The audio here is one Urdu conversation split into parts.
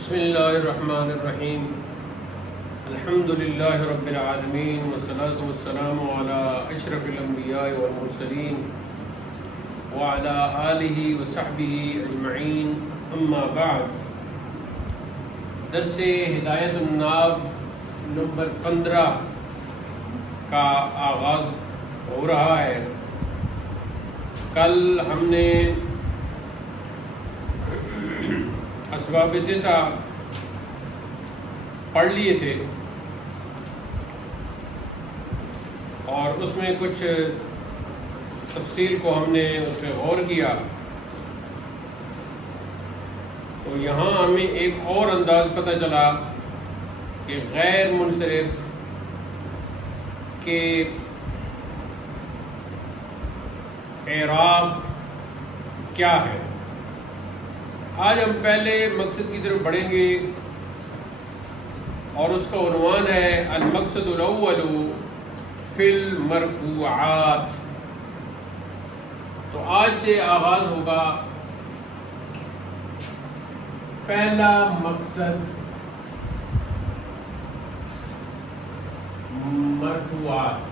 بسم اللہ الرحمن الرحیم الحمد للہ رب العالمین والصلاة والسلام علی اشرف الانبیاء والمرسلین وعلی آلہ وصحبہ اجمعین اما بعد۔ درس ہدایت الناب نمبر 15 کا آغاز ہو رہا ہے۔ کل ہم نے اسباب 9 پڑھ لیے تھے اور اس میں کچھ تفسیر کو ہم نے اس پہ غور کیا، تو یہاں ہمیں ایک اور انداز پتہ چلا کہ غیر منصرف کے اعراب کیا ہے۔ آج ہم پہلے مقصد کی طرف بڑھیں گے اور اس کا عنوان ہے المقصد الاول فی المرفوعات۔ تو آج سے آغاز ہوگا پہلا مقصد مرفوعات۔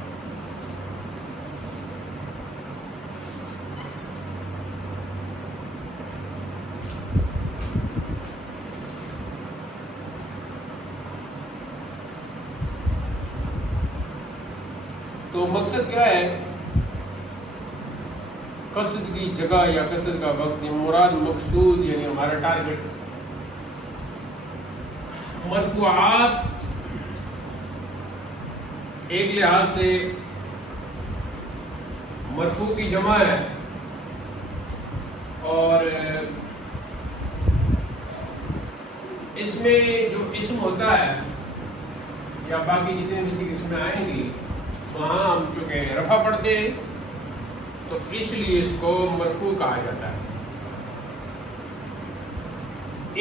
تو مقصد کیا ہے؟ قصد کی جگہ یا قصد کا وقت، مراد مقصود یعنی ہمارا ٹارگٹ۔ مرفوعات ایک لحاظ سے مرفوع کی جمع ہے، اور اس میں جو اسم ہوتا ہے یا باقی جتنے بھی اسی قسمیں آئیں گی وہاں ہم چونکہ رفع پڑھتے ہیں تو اس لیے اس کو مرفوع کہا جاتا ہے۔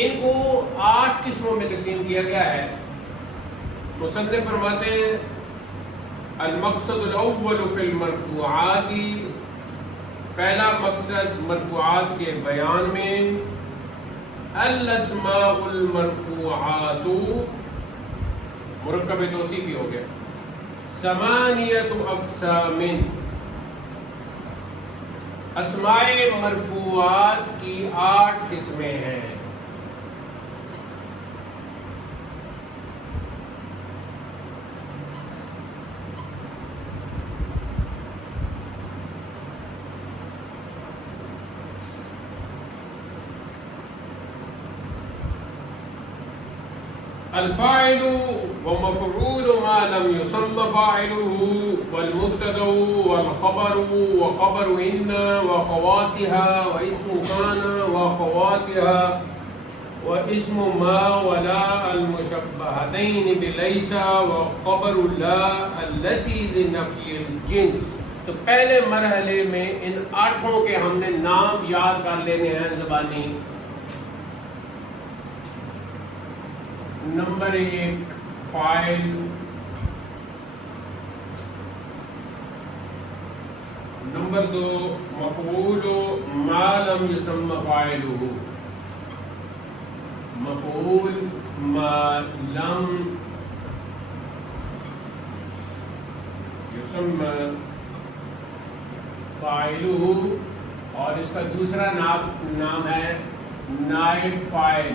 ان کو 8 قسموں میں تقسیم کیا گیا ہے۔ مصنف فرماتے ہیں المقصد الاول فی المرفوعات، پہلا مقصد مرفوعات کے بیان میں، الاسماء المرفوعات مرکب توصیفی ہو گیا، ثمانیۃ اقسام، اسماء مرفوعات کی 8 قسمیں ہیں۔ الفاعل ومفعول ما لم يسمى فاعله، والمبتدا والخبر وخبر إن وخواتها، واسم كان وخواتها، واسم ما ولا المشبهتين بليس، وخبر لا التي لنفي الجنس۔ تو پہلے مرحلے میں ان 8 کے ہم نے نام یاد کر لینے ہیں زبانی۔ نمبر 1 فاعل، نمبر 2 مفعول ما لم يسمى فاعله، مفعول ما لم يسمى فاعله، اور اس کا دوسرا نام ہے نائب فاعل۔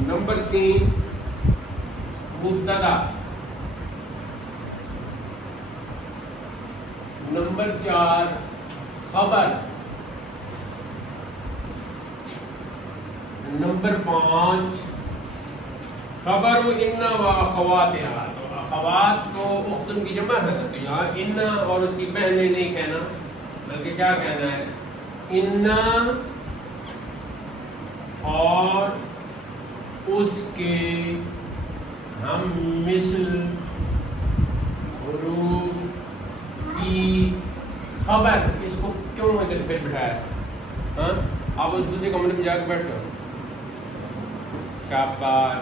نمبر 3 مبتدا، نمبر 4 خبر، نمبر 5 خبر ان و اخواتها۔ تو اخوات تو اختن کی جمع ہے، تو یہاں ان اور اس کی بہنیں نہیں کہنا بلکہ کیا کہنا ہے؟ ان اور اس کے ہم مثل حروف کی خبر۔ اس کو کیوں ادھر پھر بٹھایا؟ ہاں آپ اس دوسرے کمرے میں جا کے بیٹھ جاؤ، شاباش۔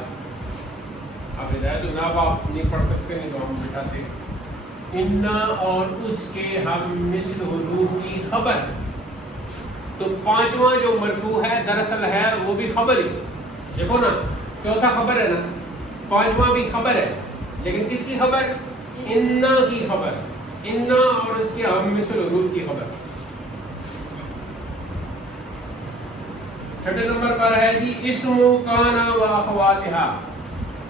آپ ہدایت الناب آپ نہیں پڑھ سکتے، نہیں تو ہم بٹھاتے۔ انا اور اس کے ہم مثل حروف کی خبر. تو پانچواں جو مرفوع ہے دراصل ہے وہ بھی خبر ہی. دیکھو نا چوتھا خبر ہے نا, پانچواں بھی خبر ہے, لیکن کس کی خبر؟ انا کی خبر. انا اور اس کے ہم مثل حروف کی خبر. چھٹے نمبر پر ہے جی اسم کانا و اخواتہا.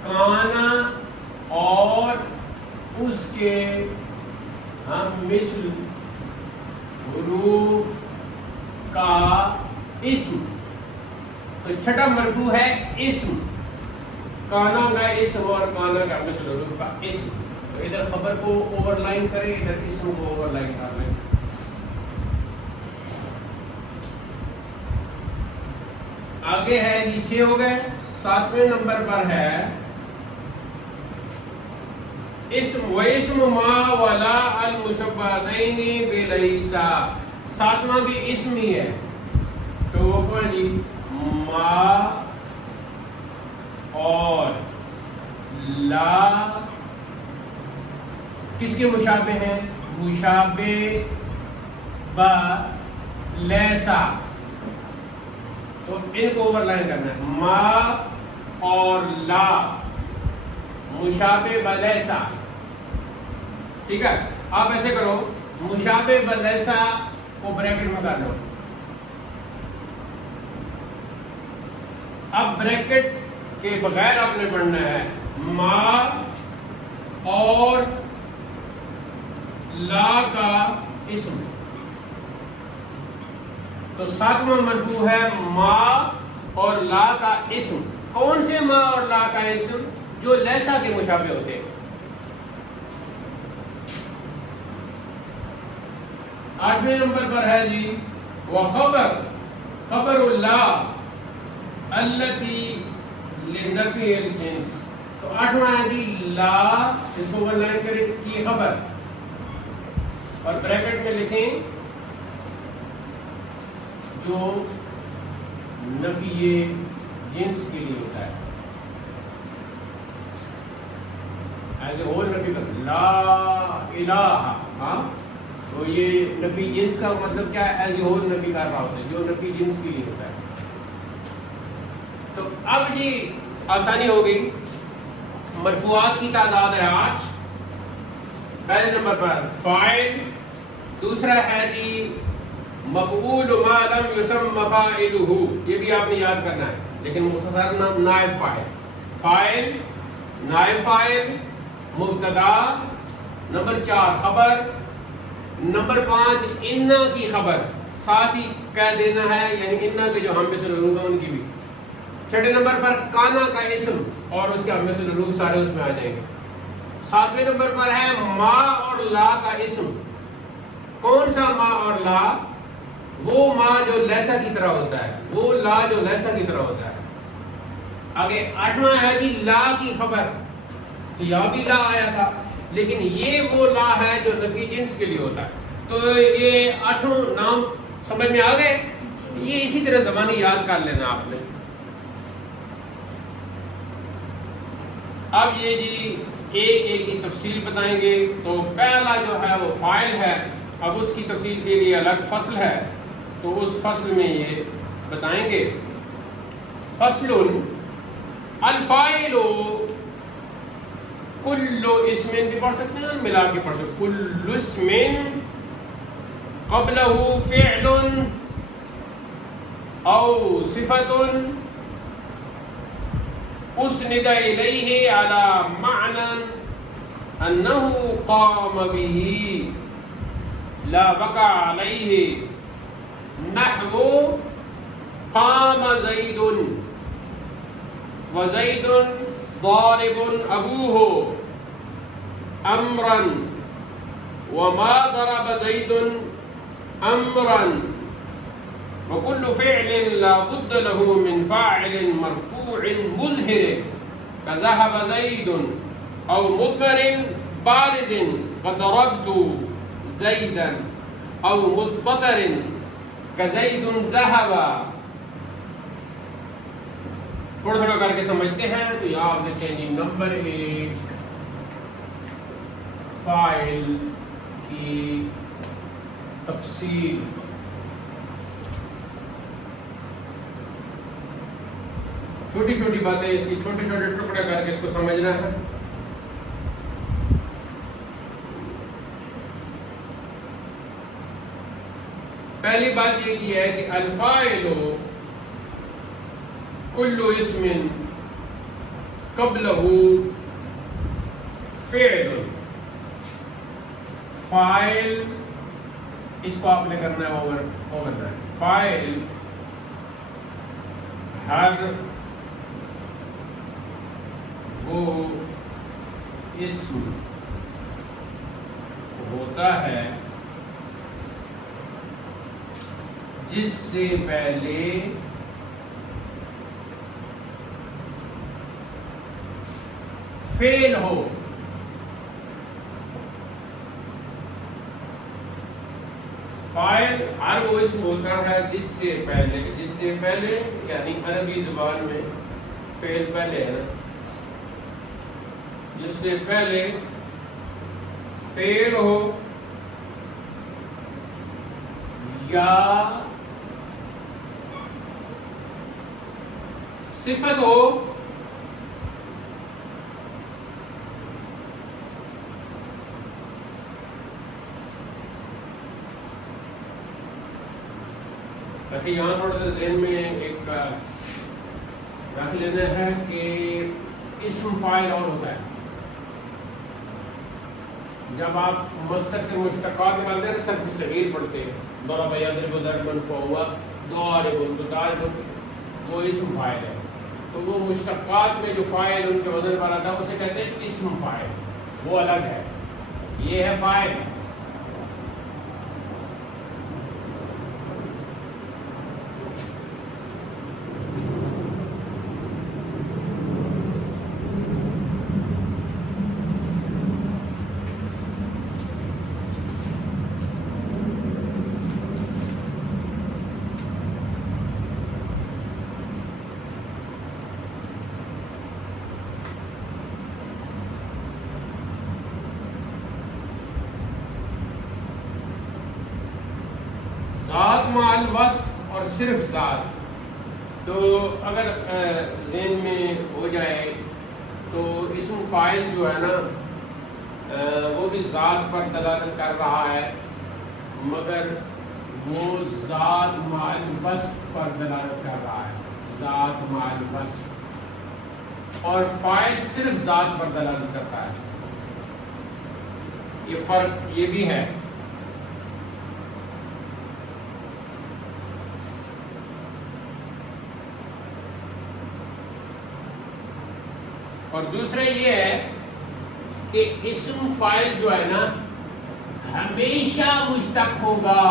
کانا اور اس کے ہم مثل حروف کا اسم. تو چھٹا مرفوع ہے اسم, کانا کا اسم اور کانا کا مثل حروف کا اسم. تو ادھر خبر کو اوور لائن کریں, ادھر اسم کو اوور لائن کر لیں. آگے ہے جی 6 ہو گئے. 7ویں نمبر پر ہے اسم و اسم ما ولا المشبہتین بلیسا. 7واں بھی اسم ہی ہے. تو وہ کون جی؟ ما اور لا کس کے مشابہ ہیں؟ مشابہ با لیسا. تو ان کو اوور لائن کرنا ہے. ما اور لا مشابہ بلیسا. ٹھیک ہے, آپ ایسے کرو مشابہ بلیسا کو بریکٹ میں کر لو. اب بریکٹ کے بغیر آپ نے پڑھنا ہے ما اور لا کا اسم. تو 7واں مرفوع ہے ما اور لا کا اسم. کون سے ما اور لا کا اسم؟ جو لیسا کے مشابہ ہوتے ہیں. 8ویں نمبر پر ہے جی وخبر خبر اللہ التی لنفی الجنس. تو 8واں ہے جی لا, اس کو اوور لائن کریں کی خبر اور بریکٹ میں لکھیں جو نفی جنس کے لیے ہوتا ہے. ایز اے ہول نفی کر لا الہ. ہاں, تو یہ نفی جنس کا مطلب کیا ہے؟ ایز اے ہول نفی کر رہا ہوتا ہے, جو نفی جنس کے لیے ہوتا ہے. تو اب جی آسانی ہو گئی. مرفوعات کی تعداد ہے 8. پہلے نمبر پر فاعل. دوسرا ہے جی مفعول ما لم یسم فاعلہ. یہ بھی آپ نے یاد کرنا ہے, لیکن مختصر نام نائب فاعل. فاعل, نائب فاعل, مبتدا. نمبر 4 خبر. نمبر 5 انا کی خبر, ساتھ ہی کہہ دینا ہے, یعنی انا کے جو ہم مثل حروف ہیں ان کی بھی. 6 نمبر پر کانا کا اسم اور اس کے ہم مثل حروف سارے اس میں آ جائیں گے. 7ویں نمبر پر ہے ما اور لا کا اسم. کون سا ما اور لا؟ وہ ما جو لیسا کی طرح ہوتا ہے, وہ لا جو لیسا کی طرح ہوتا ہے. آگے 8واں ہے جی لا کی خبر. تو یہاں بھی لا آیا تھا, لیکن یہ وہ لا ہے جو نفی جنس کے لیے ہوتا ہے. تو یہ 8 نام سمجھ میں آ گئے. یہ اسی طرح زبانی یاد کر لینا آپ نے. اب یہ جی ایک ایک کی تفصیل بتائیں گے. تو پہلا جو ہے وہ فاعل ہے. اب اس کی تفصیل کے لیے الگ فصل ہے, تو اس فصل میں یہ بتائیں گے. فصل الفاعل کل اسم بھی پڑھ سکتے ہیں, ملا کے پڑھ سکتے ہیں. کل اسم قبلہ فعل او صفت اسند الیہ علی معنی انہ قام به لا وقع علیہ. نحو قام زید وزید ضارب ابوہ امرا وما ضرب زید امرا. وكل فعل لا بد له من فاعل مرفوع مظهر كذهب زيد او مضمر بارز فضربت زيدا او مستتر كزيد ذهب. تھوڑا تھوڑا کر کے سمجھتے ہیں. تو یہاں آپ دیکھیں جی نمبر 1 فاعل کی تفصیل. چھوٹی چھوٹی باتیں اس کی چھوٹے چھوٹے ٹکڑے کر کے اس کو سمجھنا ہے. پہلی بات یہ کی ہے کہ الفاعل کل اسم قبلہ فعل. فاعل اس کو آپ نے کرنا ہے اوور. فاعل ہر وہ اسم ہوتا ہے جس سے پہلے فعل ہو. فاعل ہر وہ اسم ہوتا ہے جس سے پہلے یعنی عربی زبان میں فعل پہلے ہے نا, جس سے پہلے فعل ہو یا صفت ہو اچھا. یہاں تھوڑا سا ذہن میں ایک رکھ لینا ہے کہ اسم فاعل اور ہوتا ہے. جب آپ مصدر سے مشتقات نکالتے ہیں صرف صغیر پڑھتے ہیں, ضرب یضرب ضربا فهو ضارب ضارب, وہ اسم فاعل ہے. تو وہ مشتقات میں جو فاعل ان کے وزن پر آتا ہے اسے کہتے ہیں اسم فاعل, وہ الگ ہے. یہ ہے فاعل. ذات مع الوصف اور صرف ذات. تو اگر ذہن میں ہو جائے تو اسم فاعل جو ہے نا وہ بھی ذات پر دلالت کر رہا ہے, مگر وہ ذات مع الوصف پر دلالت کر رہا ہے. ذات مع الوصف اور فاعل صرف ذات پر دلالت کرتا ہے. یہ فرق یہ بھی ہے. اور دوسرا یہ ہے کہ اسم فاعل جو ہے نا ہمیشہ مشتق ہوگا,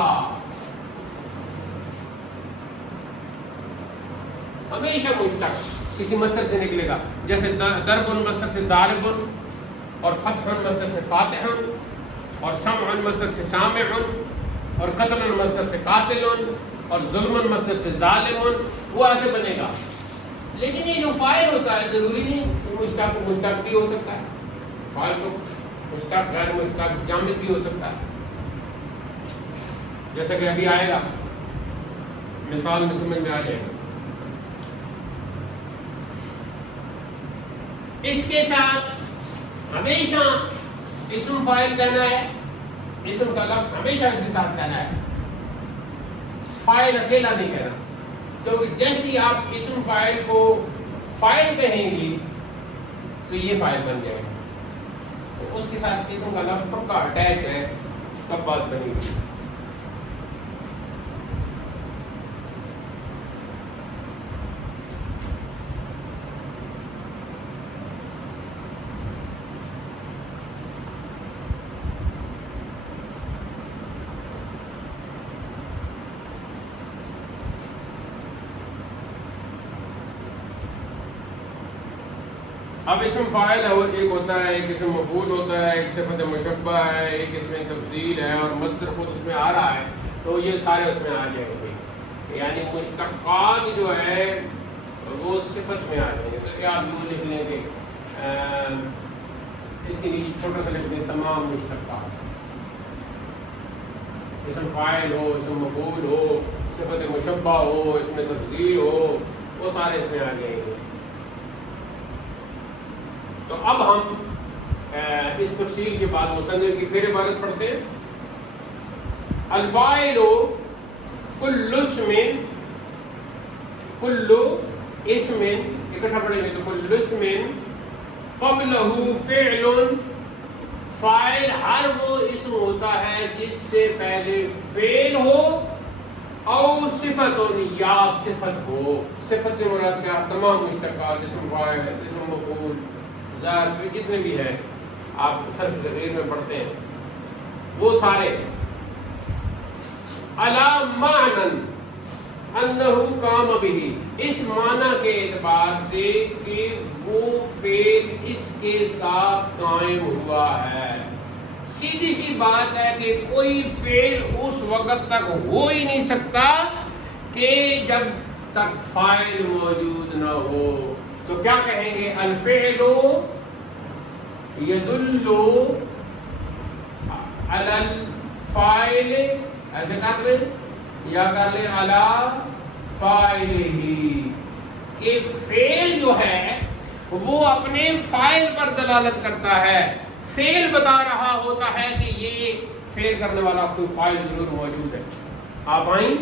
ہمیشہ مشتق کسی مصدر سے نکلے گا. جیسے ضرب مصدر سے ضارب, اور فتح مصدر سے فاتح, اور سمع مصدر سے سامع, اور قتل مصدر سے قاتل, اور ظلم مصدر سے ظالم, وہ ایسے بنے گا. لیکن یہ جو فاعل ہوتا ہے ضروری نہیں مشتق بھی ہو سکتا ہے. فاعل تو مشتق غیر مشتق جامد بھی ہو سکتا ہے, جیسا کہ ابھی آئے گا, مثال میں سمجھ میں آ جائے گا. اس کے ساتھ ہمیشہ اسم فاعل کہنا ہے, اسم کا لفظ ہمیشہ اس کے ساتھ کہنا ہے, فاعل اکیلا نہیں کہنا. کیونکہ جیسے ہی آپ اسم فاعل کو فاعل کہیں گی تو یہ فاعل بن جائے گا, تو اس کے ساتھ اسم کا لفظ پکا اٹیچ ہے, تب بات بنے گی. اب اسم فاعل ہے وہ ایک ہوتا ہے, ایک اسم مفعول ہوتا ہے, ایک صفت مشبہ ہے, ایک اس میں تفضیل ہے, اور مصدر خود اس میں آ رہا ہے. تو یہ سارے اس میں آ جائیں گے, یعنی مشتقات جو ہے وہ صفت میں آ جائیں گے. تو کیا آپ یوں لکھ لیں گے اس کے نیچے چھوٹا سا لکھ دیں تمام مشتقات، اسم فاعل ہو، اسم مفعول ہو، صفت مشبہ ہو، اس میں تفضیل ہو، وہ سارے اس میں آ جائیں گے۔ تو اب ہم اس تفصیل کے بعد مصنف کی پھر عبارت پڑھتے ہیں۔ الفاعل کل اسم، کل اسم اکٹھا پڑھیں گے تو کل اسم قبلہ فعل، فاعل ہر وہ اسم ہوتا ہے جس سے پہلے فعل ہو او صفت یا صفت ہو۔ صفت سے مراد کیا؟ تمام مشتقات، اسم فاعل، اسم مفعول، ظرف، جتنے بھی ہیں آپ صرف صغیر میں پڑھتے ہیں وہ سارے علی معنی انہ قام بہ، اس معنی کے اعتبار سے کہ وہ فعل اس کے ساتھ قائم ہوا ہے۔ سیدھی سی بات ہے کہ کوئی فعل اس وقت تک ہو ہی نہیں سکتا کہ جب تک فاعل موجود نہ ہو۔ تو کیا کہیں گے؟ الفعل یدل علی الفاعل، ایسے کر لیں یا کر لیں علی فاعلہ، کہ فعل جو ہے وہ اپنے فاعل پر دلالت کرتا ہے۔ فعل بتا رہا ہوتا ہے کہ یہ فعل کرنے والا کوئی فاعل ضرور موجود ہے۔ آپ آئیں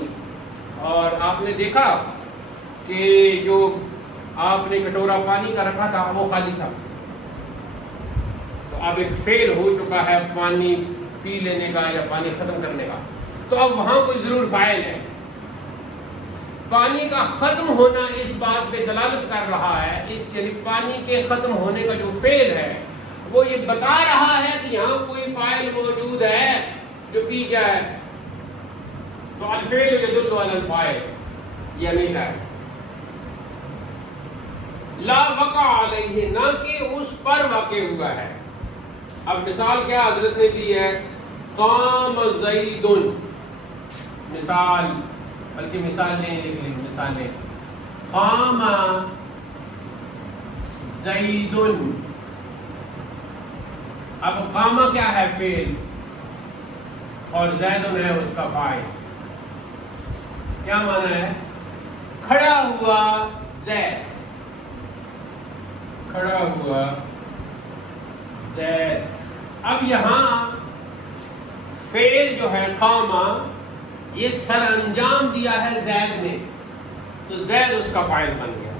اور آپ نے دیکھا کہ جو آپ نے کٹورا پانی کا رکھا تھا وہ خالی تھا، تو اب ایک فعل ہو چکا ہے پانی پی لینے کا یا پانی ختم کرنے کا، تو اب وہاں کوئی ضرور فاعل ہے۔ پانی کا ختم ہونا اس بات پہ دلالت کر رہا ہے، اس یعنی پانی کے ختم ہونے کا جو فعل ہے وہ یہ بتا رہا ہے کہ یہاں کوئی فاعل موجود ہے جو پی گیا ہے۔ تو الفعل یدل علی الفاعل، یہ ہمیشہ ہے۔ لا وقع علیہ، نہ کہ اس پر واقع ہوا ہے۔ اب مثال کیا حضرت نے دی ہے؟ قام زید، مثال، بلکہ مثال نہیں لکھ لیں، مثالیں، قام زید۔ اب قامہ کیا ہے؟ فعل، اور زید ہے اس کا فاعل۔ کیا معنی ہے؟ کھڑا ہوا زید، کھڑا ہوا زید۔ اب یہاں فعل جو ہے قامہ، یہ سر انجام دیا ہے زید نے، تو زید اس کا فاعل بن گیا۔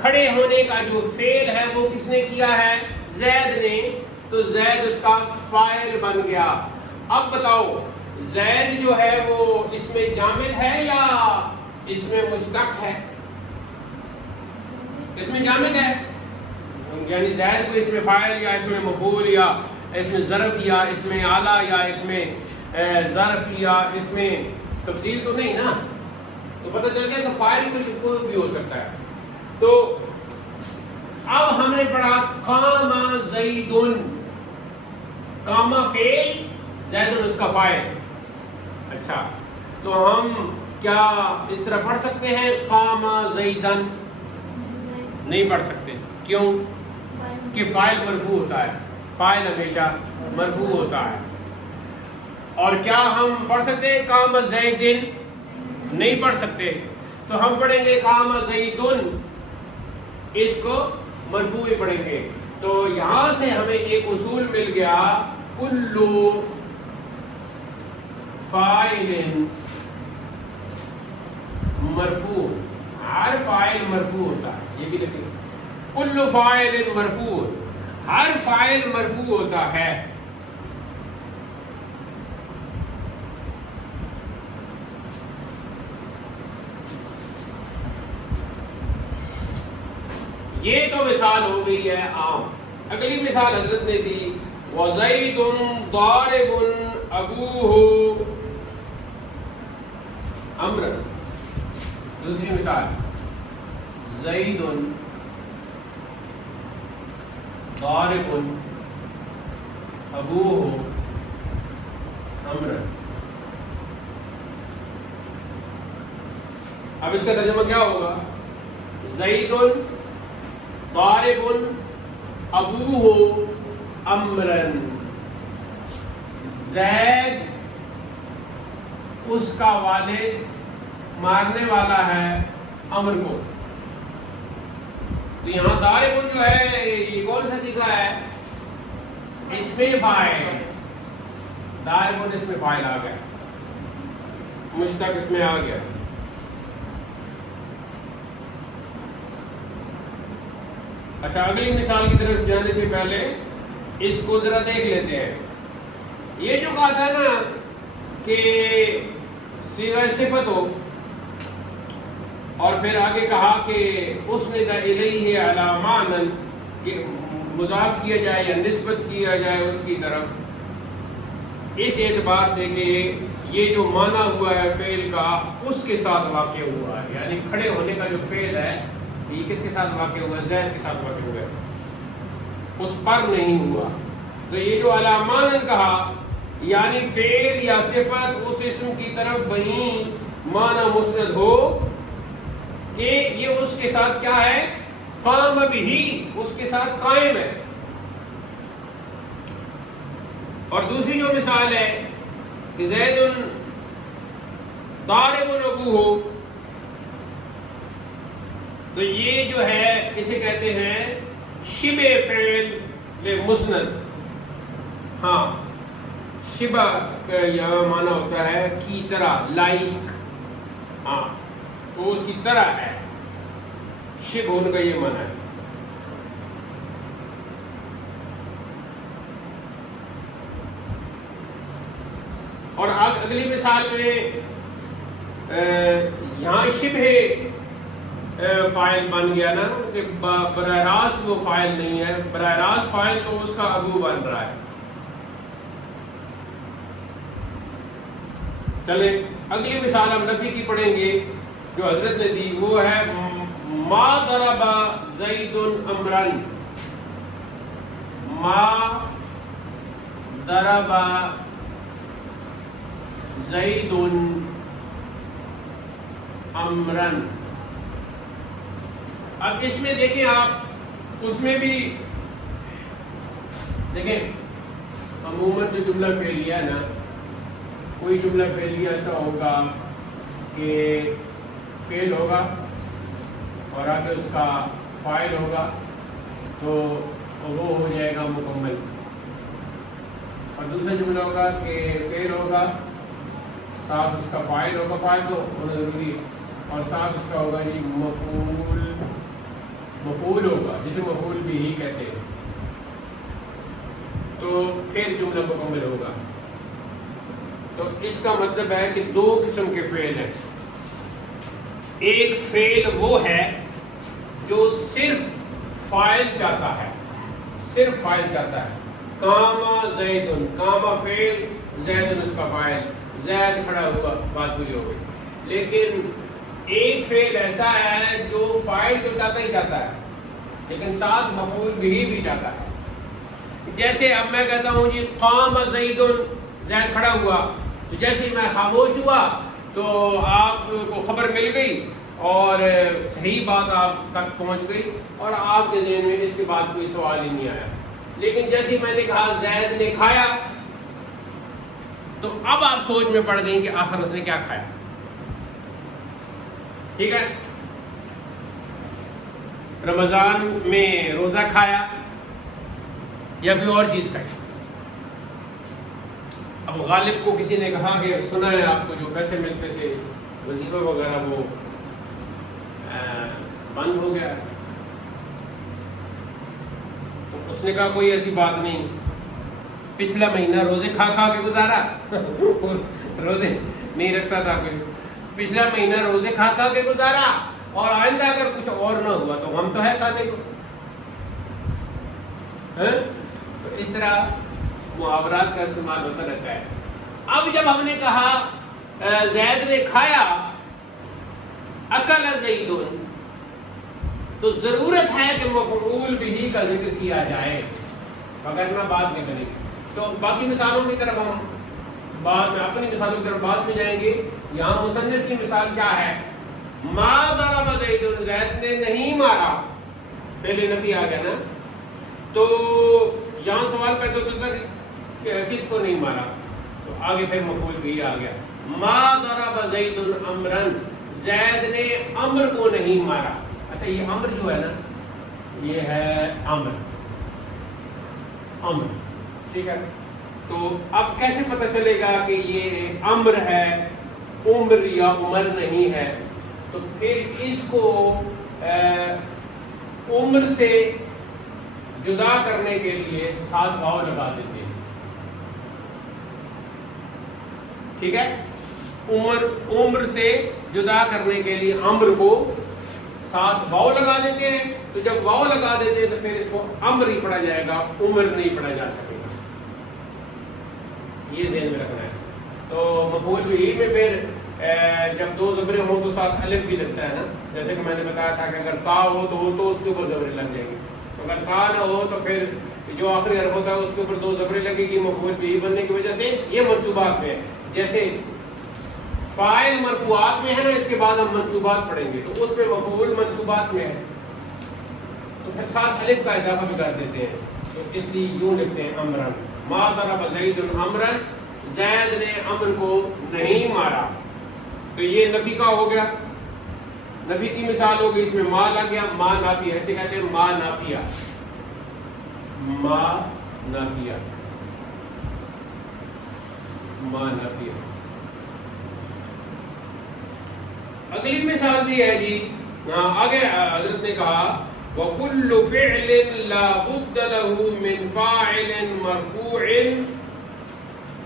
کھڑے ہونے کا جو فعل ہے وہ کس نے کیا ہے؟ زید نے، تو زید اس کا فاعل بن گیا۔ اب بتاؤ زید جو ہے وہ اس میں جامد ہے یا اس میں مشتق ہے؟ اس میں جامد ہے، یعنی زید کو اس میں فاعل یا اس میں مفعول یا اس میں ظرف یا اس میں آلہ یا اس میں ظرف یا اس میں تفصیل تو نہیں نا، تو پتہ چل گیا کہ فاعل کوئی بھی ہو سکتا ہے۔ تو اب ہم نے پڑھا قام زید، قام فعل، زید اس کا فاعل۔ اچھا، تو ہم کیا اس طرح پڑھ سکتے ہیں قام زیدن؟ نہیں پڑھ سکتے۔ کیوں؟ کہ فاعل مرفوع ہوتا ہے، فاعل ہمیشہ مرفوع ہوتا ہے۔ اور کیا ہم پڑھ سکتے ہیں قام زیدن؟ نہیں پڑھ سکتے۔ تو ہم پڑھیں گے قام زیدن، اس کو مرفوع ہی پڑھیں گے۔ تو یہاں سے ہمیں ایک اصول مل گیا، کل فاعل مرفوع، ہر فاعل مرفوع ہوتا ہے، یہ بھی لکھیں، کل فاعل مرفوع، ہر فاعل مرفوع ہوتا ہے۔ یہ تو مثال ہو گئی ہے عام۔ اگلی مثال حضرت نے دی، وَزَيْدٌ ضَارِبٌ أَبُوهُ عَمْرًا۔ دوسری مثال، زید ضارب ابوہ عمرا۔ اب اس کا ترجمہ کیا ہوگا؟ زید ضارب ابوہ امرن، زید اس کا والد مارنے والا ہے امر کو. تو یہاں ضارب جو ہے یہ کون سا صیغہ ہے؟ اسم فاعل. ضارب اسم فاعل آ گیا، مشتق اس میں آ گیا. اچھا اگلی مثال کی طرف جانے سے پہلے اس کو ذرا دیکھ لیتے ہیں. یہ جو کہا تھا نا کہ صیغہ صفت ہو اور پھر آگے کہا کہ اسند الیہ علی معنی، کہ مضاف کیا جائے یا نسبت کیا جائے اس کی طرف، اس اعتبار سے کہ یہ جو معنی ہوا ہے فعل کا اس کے ساتھ واقع ہوا ہے، یعنی کھڑے ہونے کا جو فعل ہے یہ کس کے ساتھ واقع ہوا ہے؟ زید کے ساتھ واقع ہوا ہے، اس پر نہیں ہوا. تو یہ جو علی معنی کہا یعنی فعل یا صفت اس اسم کی طرف بہیں معنی مسند ہو کہ یہ اس کے ساتھ کیا ہے؟ قام بھی، اس کے ساتھ قائم ہے. اور دوسری جو مثال ہے کہ زید ضارب ابوہ، تو یہ جو ہے اسے کہتے ہیں شبہ فعل مسند. ہاں شبہ کا یہاں معنی ہوتا ہے کی طرح، لائک. ہاں تو اس کی طرح ہے، شبہ ان کا یہ معنی ہے. اور اگلی مثال میں یہاں شبہ فاعل بن گیا نا کہ براہ راست وہ فاعل نہیں ہے، براہ راست فاعل تو اس کا ابو بن رہا ہے. چلیں اگلی مثال ہم نفی کی پڑھیں گے جو حضرت نے دی، وہ ہے ما ضرب زید امرن. ما ضرب زید امرن. اب اس میں دیکھیں آپ، اس میں بھی دیکھیں عموماً جو جملہ فعلیہ ہے نا، کوئی جملہ فعلیہ ایسا ہوگا کہ فعل ہوگا اور آگے اس کا فاعل ہوگا تو وہ ہو جائے گا مکمل. اور دوسرا جملہ ہوگا کہ فعل ہوگا ساتھ اس کا فاعل ہوگا، فاعل تو ہونا ضروری ہے، اور ساتھ اس کا ہوگا جی مفعول ہوگا جسے مفعول بھی ہی کہتے ہیں، تو پھر جملہ مکمل ہوگا. تو اس کا مطلب ہے کہ دو قسم کے فعل ہیں. ایک فعل وہ ہے جو صرف فاعل چاہتا ہے، صرف فاعل چاہتا ہے. قام زید، قام فعل، زید اس کا فاعل، زید کھڑا ہوا، بات پوری ہو گئی. لیکن ایک فعل ایسا ہے جو فاعل تو چاہتا ہی چاہتا ہے لیکن ساتھ مفعول بھی چاہتا ہے. جیسے اب میں کہتا ہوں جی قام زید، زید کھڑا ہوا، تو جیسے ہی میں خاموش ہوا تو آپ کو خبر مل گئی اور صحیح بات آپ تک پہنچ گئی اور آپ کے ذہن میں اس کے بعد کوئی سوال ہی نہیں آیا. لیکن جیسے ہی میں نے کہا زید نے کھایا تو اب آپ سوچ میں پڑ گئی کہ آخر اس نے کیا کھایا. ٹھیک ہے، رمضان میں روزہ کھایا یا کوئی اور چیز کھائی. اب غالب کو کسی نے کہا کہ سنا ہے آپ کو جو پیسے ملتے تھے وظیفہ وغیرہ وہ بند ہو گیا. تو اس نے کہا کوئی ایسی بات نہیں، پچھلا مہینہ روزے کھا کے گزارا روزے نہیں رکھتا تھا کوئی، پچھلا مہینہ روزے کھا کے گزارا اور آئندہ اگر کچھ اور نہ ہوا تو ہم تو ہے کھانے کو. تو اس طرح محاورات کا استعمال ہوتا رہتا ہے. اب جب ہم نے کہا زید نے کھایا، اکل زید، تو ضرورت ہے کہ مفعول بھی کا ذکر کیا جائے، وگرنہ بعد میں کریں گے. تو باقی مثالوں کی طرف ہم بعد میں، اپنی مثالوں کی طرف بعد میں جائیں گے. یہاں مصنف کی مثال کیا ہے؟ ما ضرب زید، زید نے نہیں مارا، فعل نفی آ گیا نا. تو یہاں سوال پیدا ہوتا تھا کہ کس کو نہیں مارا، تو آگے پھر مفعول بھی آ گیا، ما ضرب زید عمرا، زید نے عمر کو نہیں مارا. اچھا یہ عمر جو ہے نا یہ ہے عمر، ٹھیک ہے. تو اب کیسے پتہ چلے گا کہ یہ عمر ہے عمر یا عمر نہیں ہے؟ تو پھر اس کو عمر سے جدا کرنے کے لیے ساتھ واو لگا دیتے ہیں، ٹھیک ہے. عمر سے جدا کرنے کے لیے عمر کو ساتھ واو لگا دیتے ہیں. تو جب واو لگا دیتے ہیں تو پھر اس کو عمر ہی پڑھا جائے گا، عمر نہیں پڑھا جا سکے گا. یہ ذہن میں رکھنا ہے. تو مفعول بھی میں پھر جب دو زبریں ہوں تو ساتھ الف بھی لگتا ہے نا، جیسے کہ میں نے بتایا تھا کہ اگر تا ہو تو اس کے اوپر زبریں لگ جائیں گی. اگر تا نہ ہو تو پھر جو آخری حرف ہوتا ہے اس کے اوپر دو زبریں لگے گی مفعول بھی بننے کی وجہ سے. یہ منصوبات میں ہے، جیسے فاعل مرفوعات میں ہے نا، اس کے بعد ہم منصوبات پڑھیں گے تو اس میں مفعول منصوبات میں ہے تو پھر ساتھ الف کا اضافہ بھی کر دیتے ہیں. تو اس لیے یوں لکھتے ہیں امرن، ما ضرب زید امرن، زید نے امر کو نہیں مارا. تو یہ نفی کا ہو گیا، نفی کی مثال ہو گئی، اس میں ما لگ گیا، ما نافیہ، ایسے کہتے ہیں ما نافیہ، ما نافیہ، ما نافیہ. اگلی مثال دی ہے جی، آگے حضرت نے کہا وَكُلُّ فِعْلٍ لَا بُدَّ لَهُ مِنْ فَاعِلٍ مَرْفُوعٍ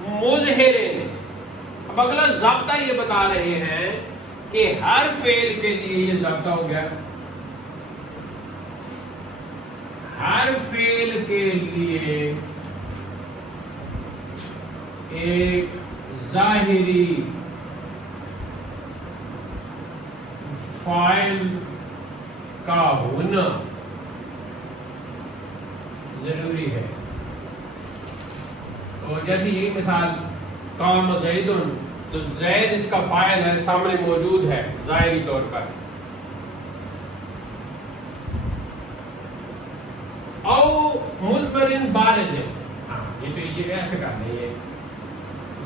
مُظْهِرٍ. اب اگلا ضابطہ یہ بتا رہے ہیں کہ ہر فعل کے لیے، یہ ضابطہ ہو گیا، ہر فعل کے لیے ایک ظاہری فاعل کا ہونا ضروری ہے. اور جیسے یہی مثال قام زید، تو زید اس کا فاعل ہے، سامنے موجود ہے ظاہری طور پر. او مدبر بارز، ہاں یہ تو یہ ایسے کرنا ہے.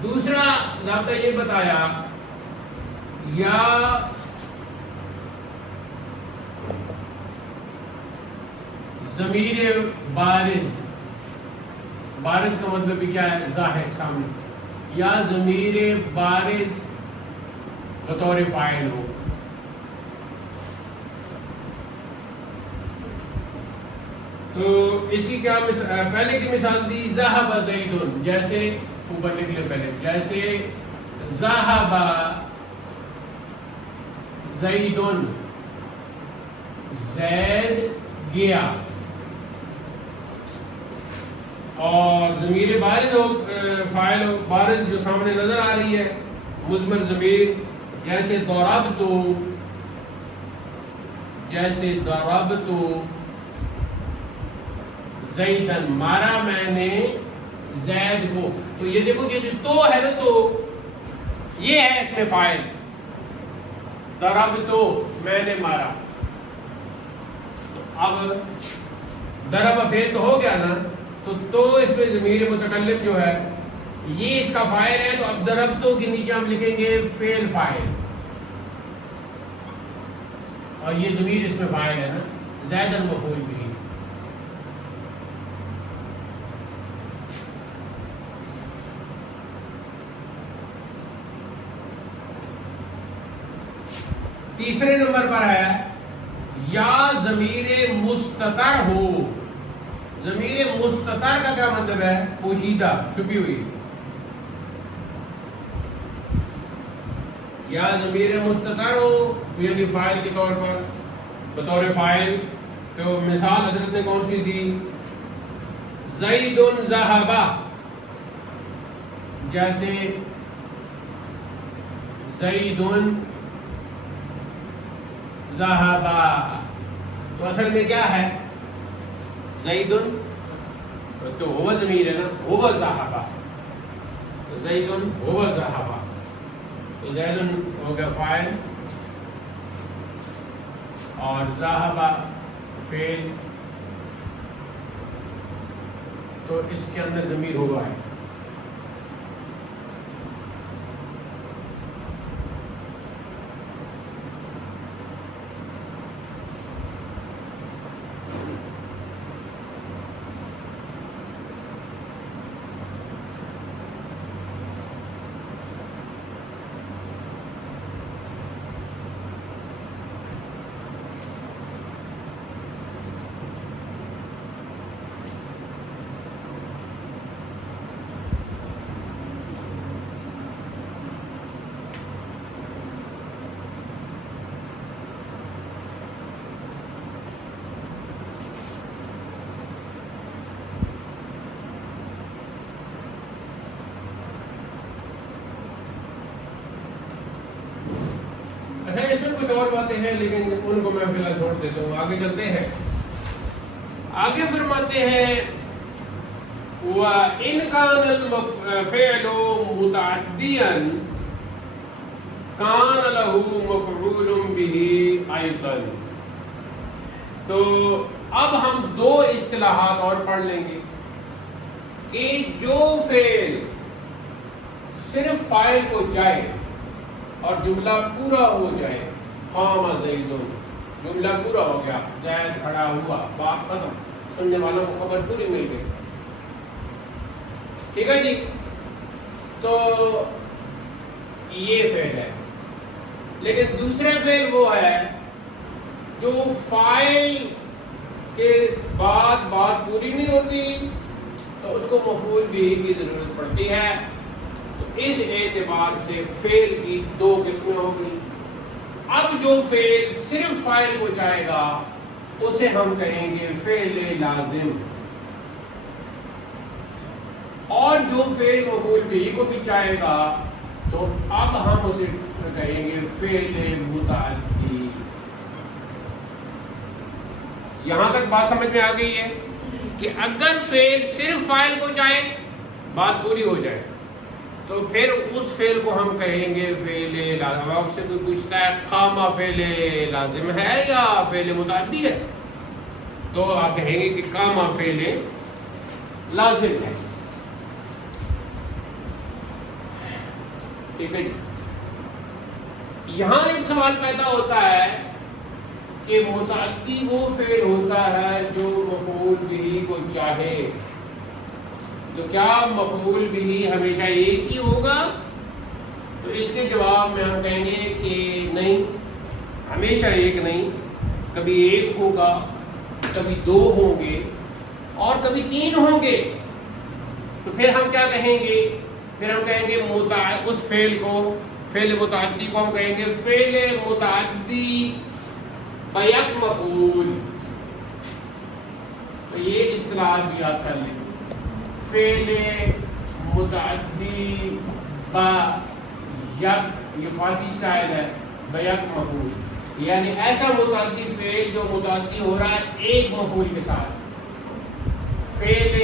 دوسرا ضابطہ یہ بتایا، یا ضمیر بارز، بارز کا مطلب بھی کیا ہے؟ ظاہر، سامنے. یا ضمیر بارز بطور فاعل ہو. تو اس کی کیا پہلے کی مثال دی ذهب زید، جیسے اوپر لکھ لیں پہلے، جیسے ذهب زید، زید گیا. اور ضمیر بارز ہو، فاعل بارز جو سامنے نظر آ رہی ہے، مضمر ضمیر، جیسے ضربت، جیسے ضربت زیدن، مارا میں نے زید کو. تو یہ دیکھو کہ جو تو ہے نا، تو یہ ہے اس میں فاعل، ضربت میں نے مارا. اب ضرب فعل تو ہو گیا نا، تو اس میں ضمیر متکلم جو ہے یہ اس کا فاعل ہے. تو اب ضربتو کے نیچے ہم لکھیں گے فعل فاعل، اور یہ ضمیر اس میں فاعل ہے نا، زیدن مفعول بھی. تیسرے نمبر پر ہے یا ضمیر مستتر ہو. ضمیر مستتر کا کیا مطلب ہے؟ پوشیدہ، چھپی ہوئی. یا ضمیر مستتر ہو یعنی فاعل کے طور پر، بطور فاعل. تو مثال حضرت نے کون سی دی؟ زید ذهب، جیسے زید ذهب، تو اصل میں کیا ہے؟ زید تو ہوا ضمیر ہے نا، ہوا ذهب، تو زید ہوا ذهب، تو زید ہو گیا فاعل اور ذهب فعل. تو اس کے اندر ضمیر ہوا ہے. اچھا اس میں کچھ اور باتیں ہیں لیکن ان کو میں فی الحال چھوڑ دیتا ہوں. آگے چلتے ہیں. آگے فرماتے ہیں وَإِنْ كَانَ الْفِعْلُ مُتَعَدِّيًا كَانَ لَهُ مَفْعُولٌ بِهِ أَيْضًا. تو اب ہم دو اصطلاحات اور پڑھ لیں گے کہ جو فعل صرف فاعل کو جائے اور جملہ پورا ہو جائے. قام زید، جملہ پورا ہو گیا، زید کھڑا ہوا، بات ختم، سننے والوں کو خبر پوری مل گئی. ٹھیک ہے جی. تو یہ فعل ہے. لیکن دوسرے فعل وہ ہے جو فاعل کے بعد بات پوری نہیں ہوتی تو اس کو مفعول بھی کی ضرورت پڑتی ہے. اس اعتبار سے فعل کی دو قسمیں ہو گئی. اب جو فعل صرف فاعل کو چاہے گا اسے ہم کہیں گے فعل لازم، اور جو فعل مفعول بھی کو بھی چاہے گا تو اب ہم اسے کہیں گے فعل متعدی. یہاں تک بات سمجھ میں آ گئی ہے کہ اگر فعل صرف فاعل کو چاہے بات پوری ہو جائے تو پھر اس فعل کو ہم کہیں گے فعل لازم. آپ سے کوئی پوچھتا ہے قام فعل لازم ہے یا فعل متعدی ہے تو آپ کہیں گے کہ قام فعل لازم ہے. ٹھیک ہے جی. یہاں ایک سوال پیدا ہوتا ہے کہ متعدی وہ فعل ہوتا ہے جو مفعول به کو چاہے، تو کیا مفعول به ہمیشہ ایک ہی ہوگا؟ تو اس کے جواب میں ہم کہیں گے کہ نہیں، ہمیشہ ایک نہیں. کبھی ایک ہوگا، کبھی دو ہوں گے اور کبھی تین ہوں گے. تو پھر ہم کیا کہیں گے؟ پھر ہم کہیں گے اس فعل کو، فعل متعدی کو ہم کہیں گے فعل متعدی بیک مفعول. تو یہ اصطلاح بھی یاد کر لیں. فعل متعدی با یک، یہ فارسی سٹائل ہے، بیک مفعول، یعنی ایسا متعدی فعل جو متعدی ہو رہا ہے ایک مفعول کے ساتھ. فعل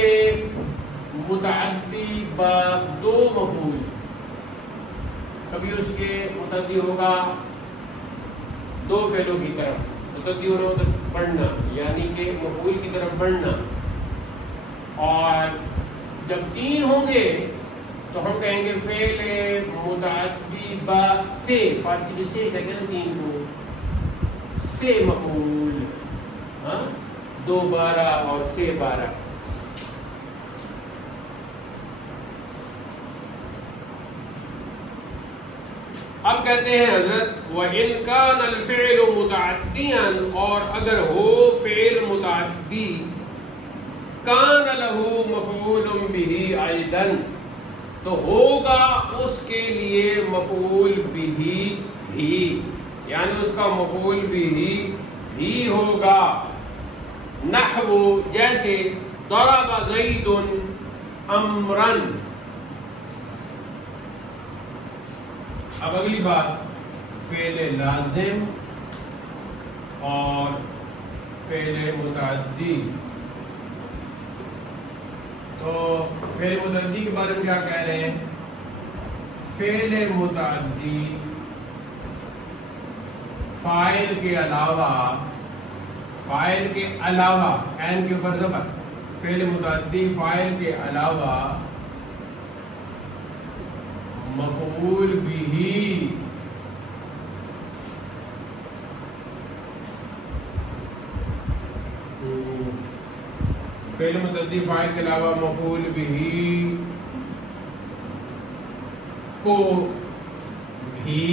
متعدی با دو مفعول، کبھی اس کے متعدی ہوگا دو فعلوں کی طرف، متعدی ہونا مطلب بڑھنا، یعنی کہ مفعول کی طرف بڑھنا. اور جب تین ہوں گے تو ہم کہیں گے فعل متعدی با سے، فارسی میں سے کہتے ہیں تین کو، سے مفعول. ہاں، دو بارہ اور سے بارہ. اب کہتے ہیں حضرت وَإِنْ كَانَ الْفِعْلُ مُتَعَدِّيًا، اور اگر ہو فعل متعدی كَانَ لَهُ مَفْعُولٌ بِهِ أَيْضًا، تو ہوگا اس کے لیے مفعول به بھی، یعنی اس کا مفعول به بھی ہوگا. نحو جیسے ضرب زید امرا. اب اگلی بات فعل لازم اور فعل متعدی. تو فعل متعدی کے بارے میں کیا کہہ رہے ہیں؟ فعل متعدی فاعل کے علاوہ، فاعل کے علاوہ، عین کے اوپر ضبط، فعل متعدی فاعل کے علاوہ مفعول بھی فعل متعدی فاعل کے علاوہ مفعول بھی کو بھی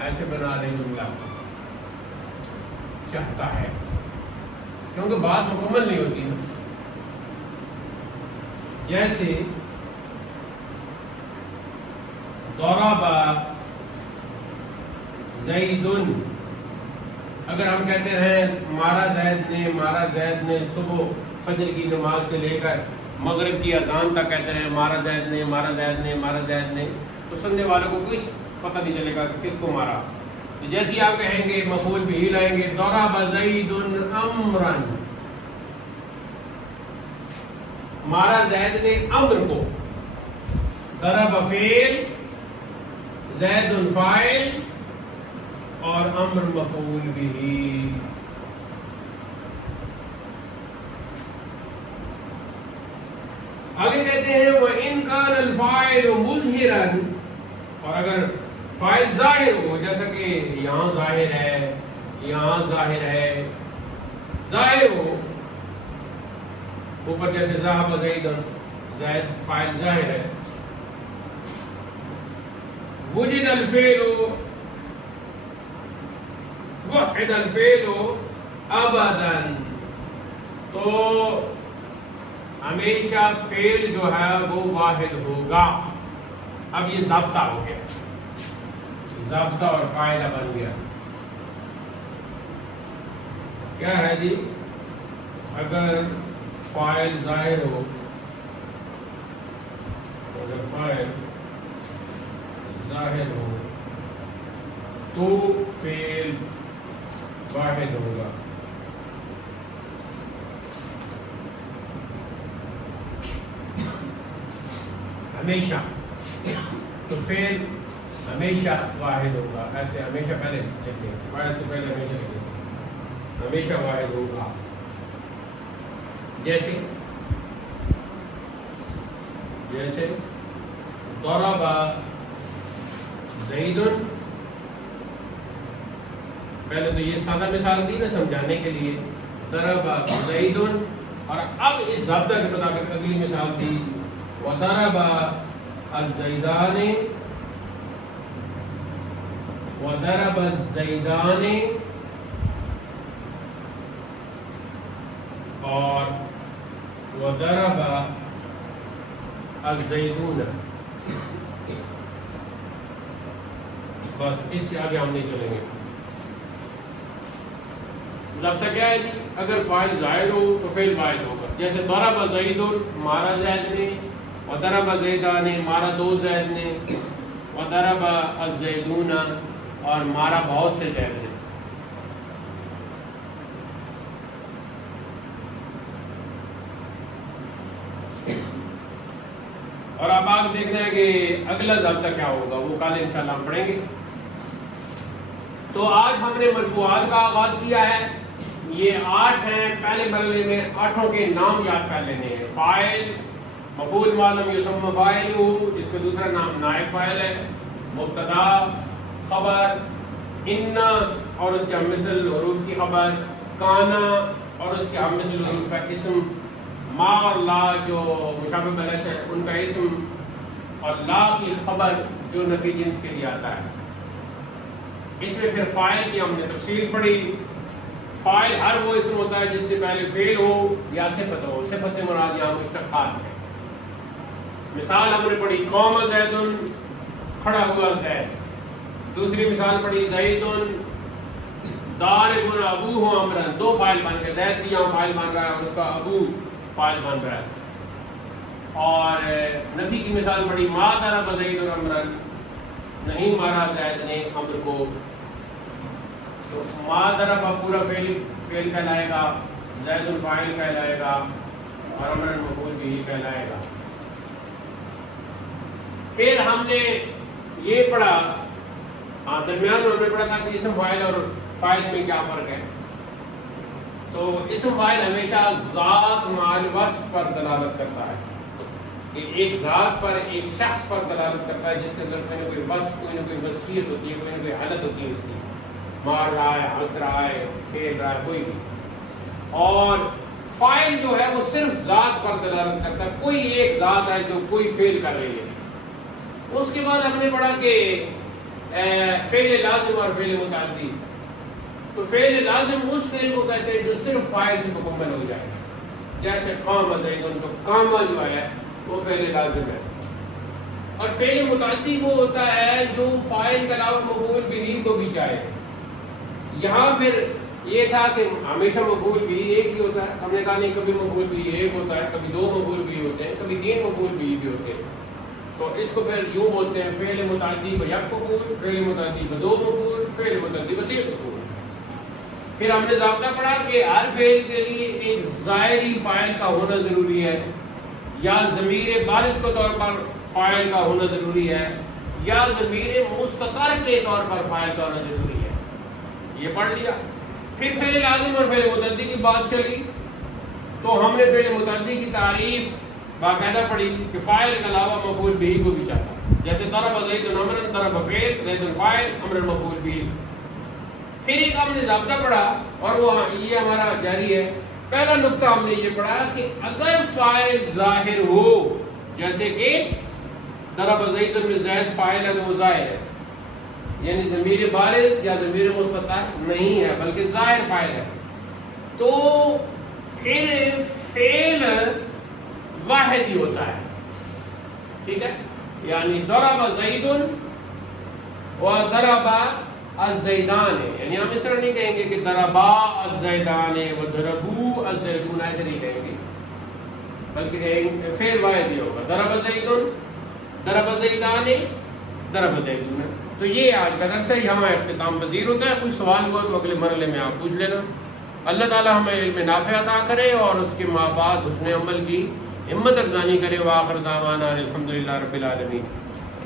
ایسے بنا دیں جملہ چاہتا ہے، کیونکہ بات مکمل نہیں ہوتی نا. جیسے ضرب زید، اگر ہم کہتے ہیں مارا زید نے صبح فجر کی نماز سے لے کر مغرب کی اذان تک کہتے ہیں مارا زید نے، تو سننے والوں کو کچھ پتہ نہیں چلے گا کہ کس کو مارا. تو جیسے آپ کہیں گے مفعول بھی لائیں گے ضرب زید امرا، مارا زید نے امر کو، ضرب فعل، زید فاعل اور امر مفعول بھی. آگے کہتے ہیں وَإِنْ كَانَ الْفَاعِلُ مُظْهِرًا، اور اگر فاعل ظاہر ہو، جیسا کہ یہاں ظاہر ہے، ظاہر ہو اوپر جیسے ذهب زید، زید فاعل ظاہر ہے. وجد الفعل ابدا، تو ہمیشہ فعل جو ہے وہ واحد ہوگا. اب یہ ضابطہ ہو گیا، ضابطہ اور قاعدہ بن گیا. کیا ہے جی؟ اگر فاعل ظاہر ہو، اگر فاعل ظاہر ہو تو فعل واحد ہوگا. ہمیشہ، تو فعل ہمیشہ واحد ہوگا. ایسے ہمیشہ پہلے لکھیں، فاعل سے پہلے ہمیشہ لکھیں، ہمیشہ واحد ہوگا. جیسے ضرب زید، پہلے تو یہ سادہ مثال تھی نا سمجھانے کے لیے، ضرب زید، اور اب اس ضابطہ کے مطابق اگلی مثال تھی وضرب الزیدان اور وضرب الزیدون. بس اس سے آگے ہم نہیں چلیں گے. ضابطہ کیا ہے جی؟ اگر فاعل ظاہر ہو تو فعل واحد ہوگا. جیسے ضرب زید، مارا زید نے، وضرب زیدان، مارا دو زید نے، وضرب الزیدون، اور مارا بہت سے زید نے. اور اب آپ دیکھنا ہے کہ اگلا ضابطہ کیا ہوگا، وہ کل انشاءاللہ ہم پڑھیں گے. تو آج ہم نے مرفوعات کا آغاز کیا ہے. یہ 8 ہیں. پہلے مرحلے میں 8 کے نام یاد کر لینے ہیں. فاعل، مفعول ما لم یسمى فاعلہ، جس کا دوسرا نام نائب فاعل ہے، مبتدا، خبر، ان اور اس کے ہم مثل حروف کی خبر، کانا اور اس کے ہم مثل حروف کا اسم، ما اور لا جو مشابہ بلش ہے ان کا اسم، اور لا کی خبر جو نفی جنس کے لیے آتا ہے. اس میں پھر فاعل کی ہم نے تفصیل پڑھی. فاعل ہر وہ اسم ہوتا ہے جس سے پہلے فعل ہو یا صفت ہو. صفت سے مراد یہاں مشتقات ہے. مثال ہم نے پڑھی قوم زید، کھڑا ہوا زید. دوسری مثال پڑھی زید ضارب ابوہ عمرا. 2 فاعل بن گئے، زید بھی یہاں فاعل بن رہا ہے اور اس کا ابو فاعل بن رہا ہے. اور نفی کی مثال پڑھی ما ضرب زید عمرا، نہیں مارا زید نے عمر کو. تو ما ضرب پورا فعل کہلائے گا، زید الفاعل کہلائے گا اور عمر مفعول بھی کہلائے گا. پھر ہم نے یہ پڑھا، درمیان میں ہم نے پڑھا تھا کہ اسم فاعل اور فاعل میں کیا فرق ہے. تو اسم فاعل ہمیشہ ذات مال وصف پر دلالت کرتا ہے، کہ ایک ذات پر، ایک شخص پر دلالت کرتا ہے جس کے اندر کوئی نہ کوئی وصف، کوئی نہ کوئی وصفیت ہوتی ہے، کوئی نہ کوئی حالت ہوتی ہے اس کی، مار رہا ہے، ہنس رہا ہے، کھیل رہا ہے، کوئی بھی۔ اور فاعل جو ہے وہ صرف ذات پر دلالت کرتا ہے، کوئی ایک ذات ہے جو کوئی فعل کر رہی ہے۔ اس کے بعد ہم نے پڑھا کہ فعل لازم اور فعل متعدی۔ تو فعل لازم اس فعل کو کہتے ہیں جو صرف فاعل سے مکمل ہو جائے، جیسے قام زید، تو قامہ جو ہے وہ فعل لازم ہے۔ اور فعل متعدی وہ ہوتا ہے جو فاعل کے علاوہ مفعول بھی کو بھی چاہے۔ یہاں پھر یہ تھا کہ ہمیشہ مفعول بھی ایک ہی ہوتا ہے، ہم نے کہا نہیں، کبھی مفعول بھی ایک ہوتا ہے، کبھی 2 مفعول بھی ہوتے ہیں، کبھی 3 مفعول بھی ہوتے ہیں۔ تو اس کو پھر یوں بولتے ہیں فعل متعدی ب یک مفعول، فعل متعدی ب 2 مفعول، فعل متعدی ب 1 مفعول۔ پھر ہم نے ضابطہ پڑھا کہ ہر فعل کے لیے ایک ظاہری فاعل کا ہونا ضروری ہے، یا ضمیر بارز کے طور پر فاعل کا ہونا ضروری ہے، یا ضمیر مستتر کے طور پر فاعل کا ہونا ضروری ہے۔ یہ پڑھ لیا۔ پھر فعل لازم اور فعل متعدی کی بات چلی، تو ہم نے فعل متعدی کی تعریف باقاعدہ پڑھی کہ فاعل کے علاوہ مفعول بھی کو بھی چاہتا ہے، جیسے ضرب زید امرا، ضرب فعل، زید فاعل، امر مفعول بھی۔ پھر ایک ہم نے ضابطہ پڑھا اور وہ یہ ہمارا جاری ہے۔ پہلا نقطہ ہم نے یہ پڑھا کہ اگر فاعل ظاہر ہو، جیسے کہ ضرب زید بن زید فاعل ہے تو وہ ظاہر ہے، یعنی ضمیر بارز یا ضمیر مستتر نہیں ہے بلکہ ظاہر فاعل ہے، تو پھر فعل واحد ہی ہوتا ہے، ٹھیک ہے؟ یعنی ضرب زید و ضرب الزیدان، یعنی ہم اس طرح نہیں کہیں گے کہ ضربا الزیدان و ضربوا الزیدون، ایسے نہیں کہیں گے، بلکہ فعل واحد ہی ہوگا، ضرب زید، ضرب الزیدان، ضرب الزیدون۔ تو یہ آج کا درس ہے، یہاں اختتام پذیر ہوتا ہے۔ کوئی سوال ہوا تو اگلے مرحلے میں آپ پوچھ لینا۔ اللہ تعالی ہمیں علم نافع عطا کرے اور اس کے ماں بعد حسن عمل کی ہمت افزانی کرے۔ وآخر دعوانا الحمدللہ رب العالمین۔